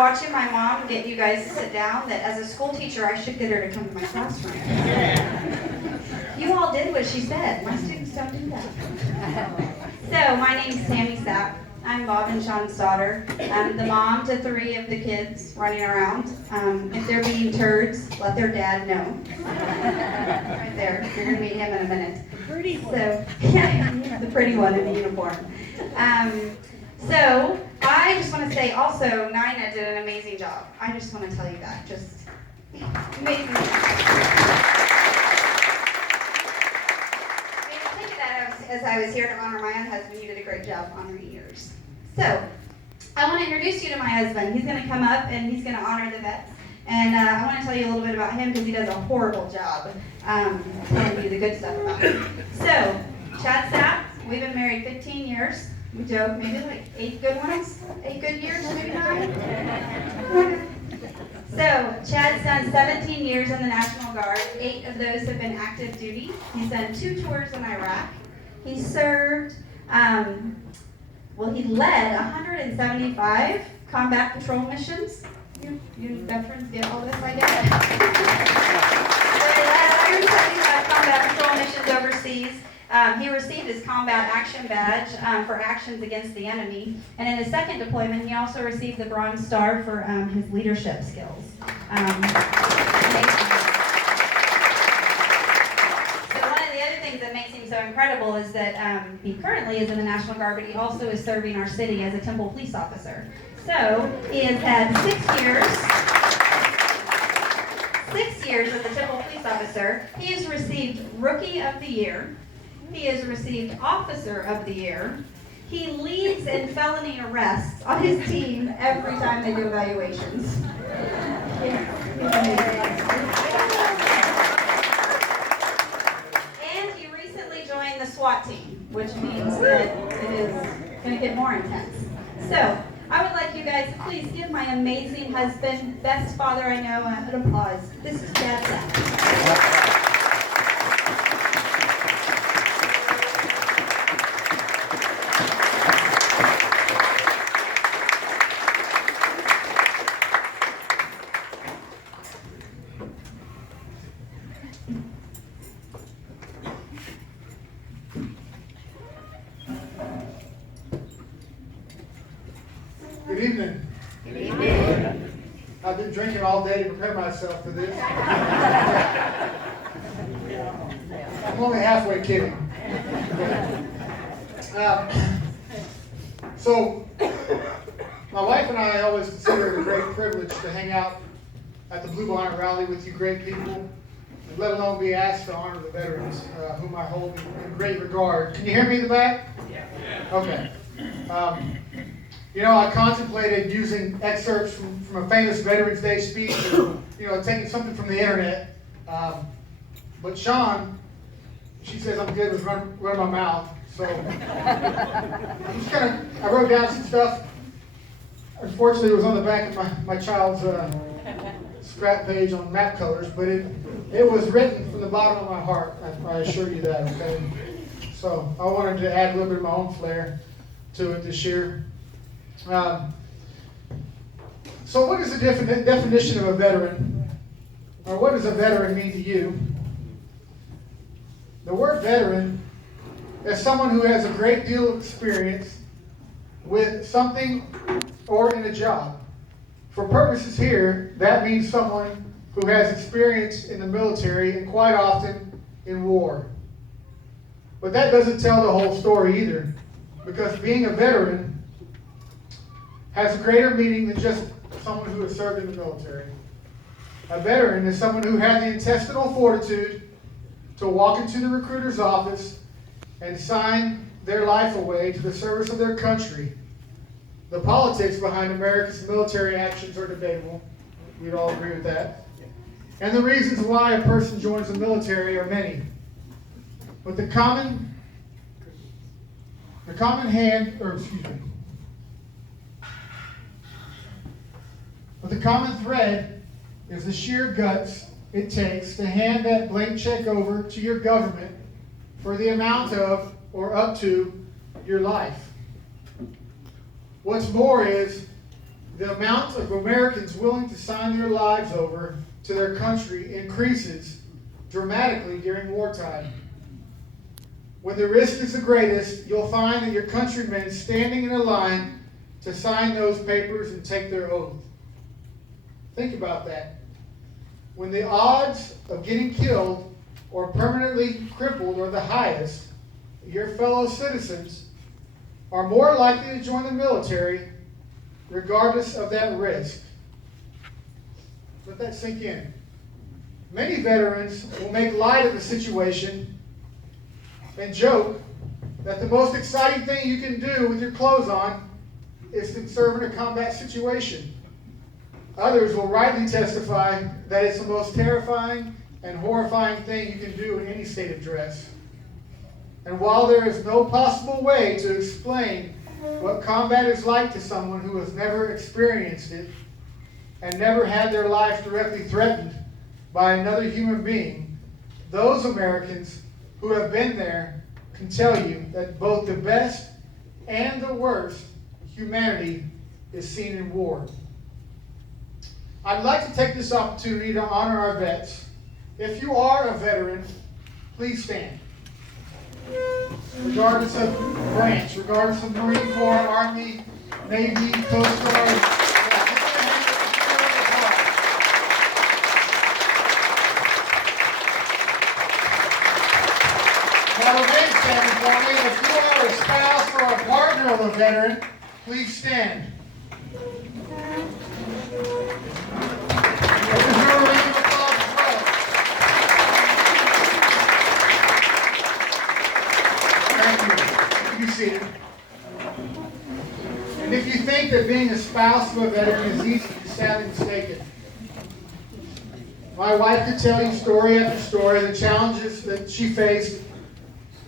watching my mom get you guys to sit down that as a school teacher, I should get her to come to my classroom. You all did what she said. My students don't do that. So, my name's Tammy Sapp. I'm Bob and Sean's daughter. I'm the mom to 3 of the kids running around. If they're being turds, let their dad know. Right there. You're going to meet him in a minute. Pretty one. So, yeah, the pretty one in the uniform. So, I just want to say also, Nina did an amazing job. I just want to tell you that. Just amazing. As I was here to honor my own husband, you did a great job honoring yours. So, I want to introduce you to my husband. He's going to come up and he's going to honor the vets. And I want to tell you a little bit about him because he does a horrible job telling you the good stuff about him. So, Chad Sapp, we've been married 15 years. We joke, maybe like 8 good ones? 8 good years, maybe 9? So, Chad's done 17 years in the National Guard. 8 of those have been active duty. He's done 2 tours in Iraq. He served, he led 175 combat patrol missions. You veterans get all this, I guess. So he led 175 combat patrol missions overseas. He received his Combat Action Badge for actions against the enemy. And in his second deployment, he also received the Bronze Star for his leadership skills. That makes him so incredible is that he currently is in the National Guard, but he also is serving our city as a Temple police officer. So he has had 6 years as a Temple police officer. He has received Rookie of the Year. He has received Officer of the Year. He leads in felony arrests on his team every time they do evaluations. The SWAT team, which means that it is going to get more intense. So, I would like you guys to please give my amazing husband, best father I know, an applause. This is Chad Sapp. Good evening. Good evening. I've been drinking all day to prepare myself for this. I'm only halfway kidding. So, my wife and I always consider it a great privilege to hang out at the Bluebonnet Rally with you great people, and let alone be asked to honor the veterans, whom I hold in great regard. Can you hear me in the back? Yeah. Okay. I contemplated using excerpts from a famous Veterans Day speech, or, taking something from the internet. But Sean, she says I'm good with run my mouth. So I'm just I wrote down some stuff. Unfortunately, it was on the back of my child's scrap page on map colors, but it was written from the bottom of my heart. I assure you that, okay? So I wanted to add a little bit of my own flair to it this year. So what is the definition of a veteran? Or what does a veteran mean to you? The word veteran is someone who has a great deal of experience with something or in a job. For purposes here, that means someone who has experience in the military and quite often in war. But that doesn't tell the whole story either, because being a veteran has a greater meaning than just someone who has served in the military. A veteran is someone who had the intestinal fortitude to walk into the recruiter's office and sign their life away to the service of their country. The politics behind America's military actions are debatable. We'd all agree with that. And the reasons why a person joins the military are many. But the common thread is the sheer guts it takes to hand that blank check over to your government for the amount of or up to your life. What's more is the amount of Americans willing to sign their lives over to their country increases dramatically during wartime. When the risk is the greatest, you'll find that your countrymen standing in a line to sign those papers and take their oath. Think about that. When the odds of getting killed or permanently crippled are the highest, your fellow citizens are more likely to join the military regardless of that risk. Let that sink in. Many veterans will make light of the situation and joke that the most exciting thing you can do with your clothes on is to serve in a combat situation. Others will rightly testify that it's the most terrifying and horrifying thing you can do in any state of dress. And while there is no possible way to explain what combat is like to someone who has never experienced it and never had their life directly threatened by another human being, those Americans who have been there can tell you that both the best and the worst humanity is seen in war. I'd like to take this opportunity to honor our vets. If you are a veteran, please stand. Regardless of branch, regardless of Marine Corps, Army, Navy, Coast Guard. Now remain standing for me. If you are a spouse or a partner of a veteran, please stand. Seated. And if you think that being a spouse of a veteran is easy, you're sadly mistaken. My wife could tell you story after story of the challenges that she faced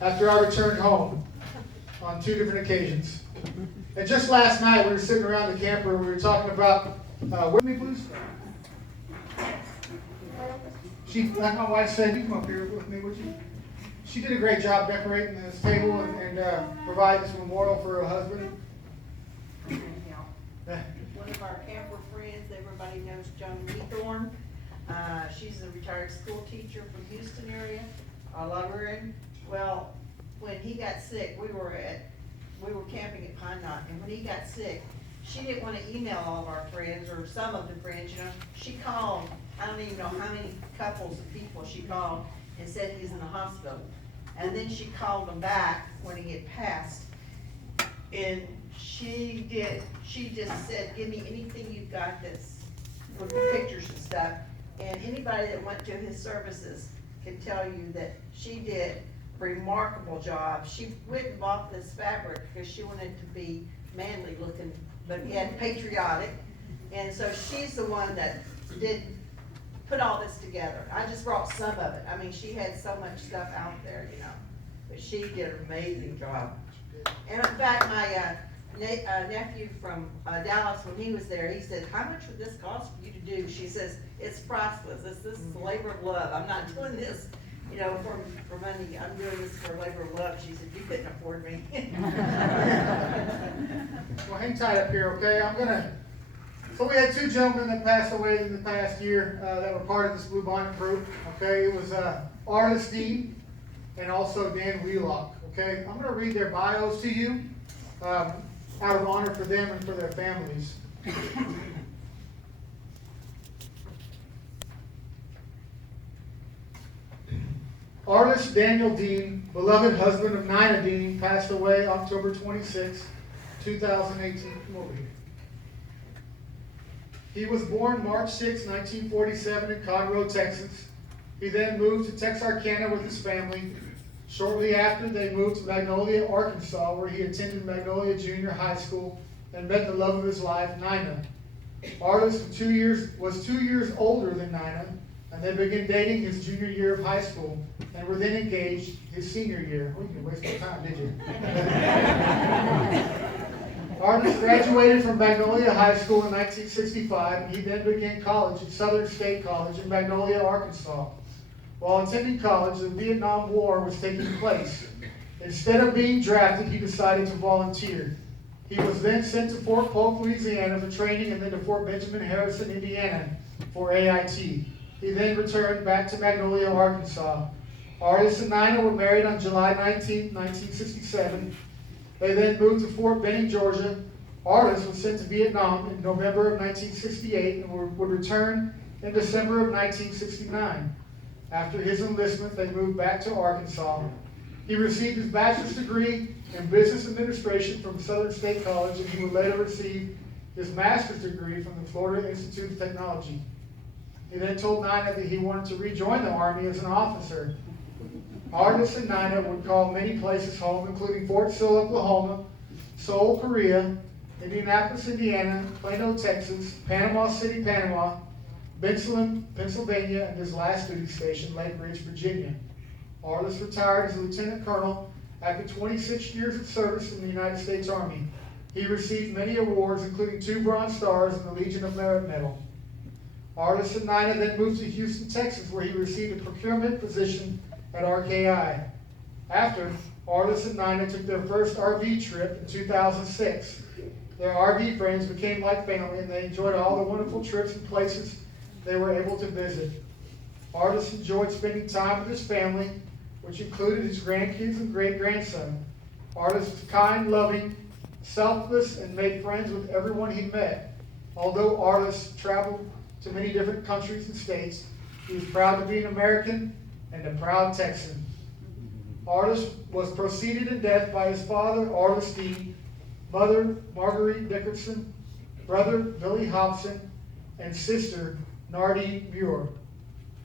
after I returned home on 2 different occasions. And just last night, we were sitting around the camper, we were talking about where me blues. Like my wife said, you come up here with me, would you? She did a great job decorating this table and provide this memorial for her husband. One of our camper friends, everybody knows Joan Wheelock. She's a retired school teacher from Houston area. I love her. Well, when he got sick, we were camping at Pine Knot, and when he got sick, she didn't want to email all of our friends or some of the friends, She called, I don't even know how many couples of people she called and said he's in the hospital. And then she called him back when he had passed. And she just said, give me anything you've got that's with pictures and stuff. And anybody that went to his services can tell you that she did a remarkable job. She went and bought this fabric because she wanted to be manly looking, but yet patriotic. And so she's the one that did put all this together. I just brought some of it. I mean, she had so much stuff out there, but she did an amazing job. And in fact, my nephew from Dallas, when he was there, he said, how much would this cost for you to do? She says, it's priceless. This is a labor of love. I'm not doing this, for money. I'm doing this for labor of love. She said, you couldn't afford me. Well, hang tight up here, okay? So we had 2 gentlemen that passed away in the past year that were part of this Bluebonnet crew. Okay, it was Arlis Dean and also Daan Wheelock. Okay, I'm going to read their bios to you out of honor for them and for their families. Arlis Daniel Dean, beloved husband of Nina Dean, passed away October 26, 2018. Come over here. He was born March 6, 1947 in Conroe, Texas. He then moved to Texarkana with his family. Shortly after, they moved to Magnolia, Arkansas, where he attended Magnolia Junior High School and met the love of his life, Nina. Arlis was 2 years older than Nina, and they began dating his junior year of high school and were then engaged his senior year. Well, you didn't waste no time, did you? Arlis graduated from Magnolia High School in 1965, and he then began college at Southern State College in Magnolia, Arkansas. While attending college, the Vietnam War was taking place. Instead of being drafted, he decided to volunteer. He was then sent to Fort Polk, Louisiana for training, and then to Fort Benjamin Harrison, Indiana for AIT. He then returned back to Magnolia, Arkansas. Arlis and Nina were married on July 19, 1967. They then moved to Fort Benning, Georgia. Arlis was sent to Vietnam in November of 1968 and would return in December of 1969. After his enlistment, they moved back to Arkansas. He received his bachelor's degree in business administration from Southern State College, and he would later receive his master's degree from the Florida Institute of Technology. He then told Nina that he wanted to rejoin the Army as an officer. Arlis and Nina would call many places home, including Fort Sill, Oklahoma, Seoul, Korea, Indianapolis, Indiana, Plano, Texas, Panama City, Panama, Bensalem, Pennsylvania, and his last duty station, Lake Ridge, Virginia. Arlis retired as a lieutenant colonel after 26 years of service in the United States Army. He received many awards, including 2 Bronze Stars and the Legion of Merit Medal. Arlis and Nina then moved to Houston, Texas, where he received a procurement position at RKI. After, Arlis and Nina took their first RV trip in 2006. Their RV friends became like family, and they enjoyed all the wonderful trips and places they were able to visit. Arlis enjoyed spending time with his family, which included his grandkids and great-grandson. Arlis was kind, loving, selfless, and made friends with everyone he met. Although Arlis traveled to many different countries and states, he was proud to be an American and a proud Texan. Arlis was preceded in death by his father, Arlis Dean, mother, Marguerite Dickerson, brother, Billy Hobson, and sister, Nardi Muir.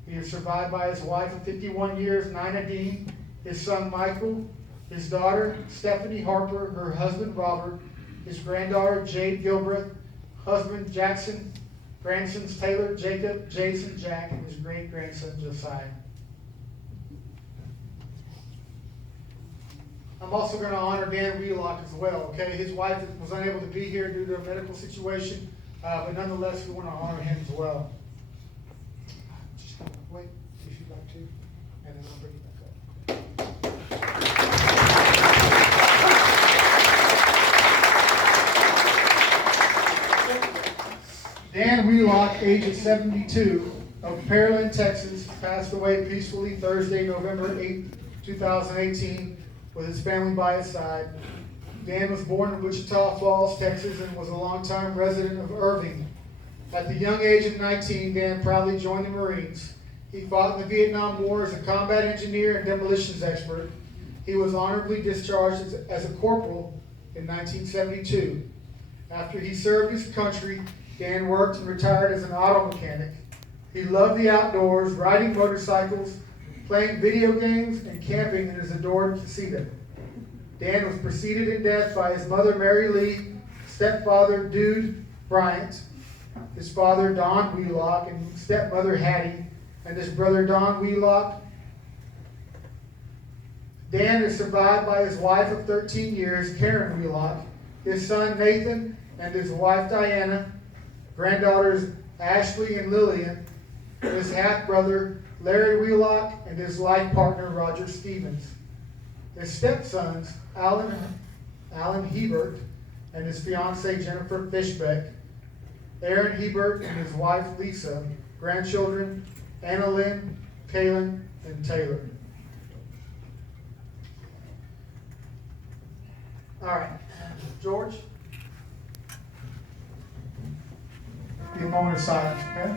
He is survived by his wife of 51 years, Nina Dean, his son Michael, his daughter Stephanie Harper, her husband Robert, his granddaughter Jade Gilbreth, husband Jackson, grandsons Taylor, Jacob, Jason, Jack, and his great-grandson Josiah. I'm also going to honor Daan Wheelock as well, okay? His wife was unable to be here due to a medical situation, but nonetheless, we want to honor him as well. Just wait, if you'd like to, and then I'll bring it back up. Daan Wheelock, age of 72, of Pearland, Texas, passed away peacefully Thursday, November 8, 2018, with his family by his side. Dan was born in Wichita Falls, Texas, and was a longtime resident of Irving. At the young age of 19, Dan proudly joined the Marines. He fought in the Vietnam War as a combat engineer and demolitions expert. He was honorably discharged as a corporal in 1972. After he served his country, Dan worked and retired as an auto mechanic. He loved the outdoors, riding motorcycles, playing video games, and camping in his adored casita. Dan was preceded in death by his mother, Mary Lee, stepfather, Dude Bryant, his father, Daan Wheelock, and stepmother, Hattie, and his brother, Daan Wheelock. Dan is survived by his wife of 13 years, Karen Wheelock, his son, Nathan, and his wife, Diana, granddaughters, Ashley and Lillian, his half-brother, Larry Wheelock, and his life partner, Roger Stevens. His stepsons, Alan Hebert, and his fiancee, Jennifer Fishbeck, Aaron Hebert and his wife, Lisa, grandchildren, Anna Lynn, Kaylin, and Taylor. All right, George, be a moment of silence, okay?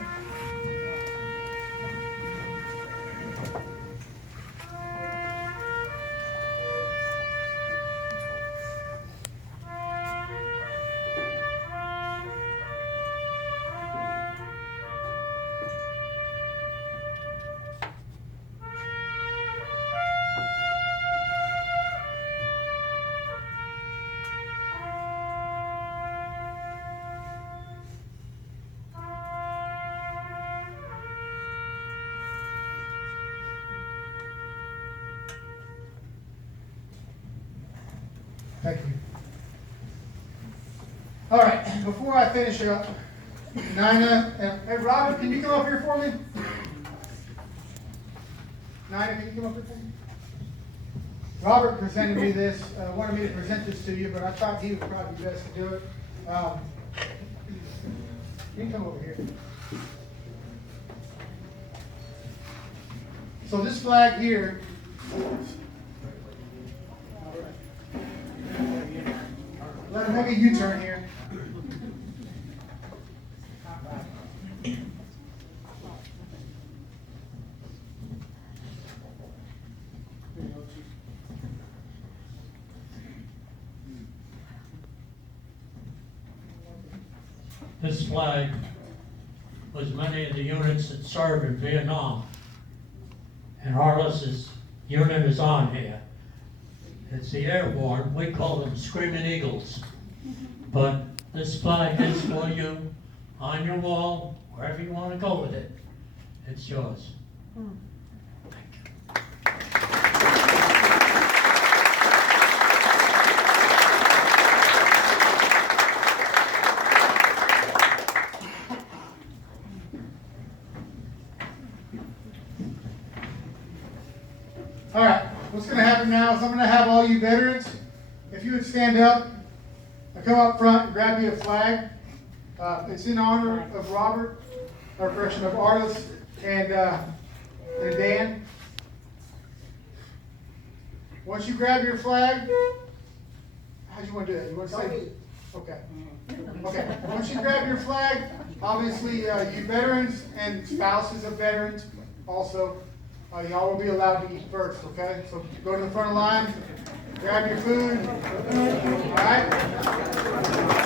Thank you. All right, before I finish up, Nina, hey Robert, can you come up here for me? Nina, can you come up here for me? Robert presented me this, wanted me to present this to you, but I thought he would probably be best to do it. You can come over here. So this flag here, let him make a U-turn here. This flag was many of the units that served in Vietnam. And Arlis's unit is on here. It's the airborne, we call them Screaming Eagles. But this flag is for you, on your wall, wherever you want to go with it. It's yours. All right, what's going to happen now is I'm going to have all you veterans, if you would stand up and come up front and grab you a flag. It's in honor of Robert, or correction, of Arlis and Dan. Once you grab your flag, how do you want to do that? You want to say? Okay. Okay. Once you grab your flag, obviously you veterans and spouses of veterans also. Y'all will be allowed to eat first, okay? So go to the front of the line, grab your food, all right?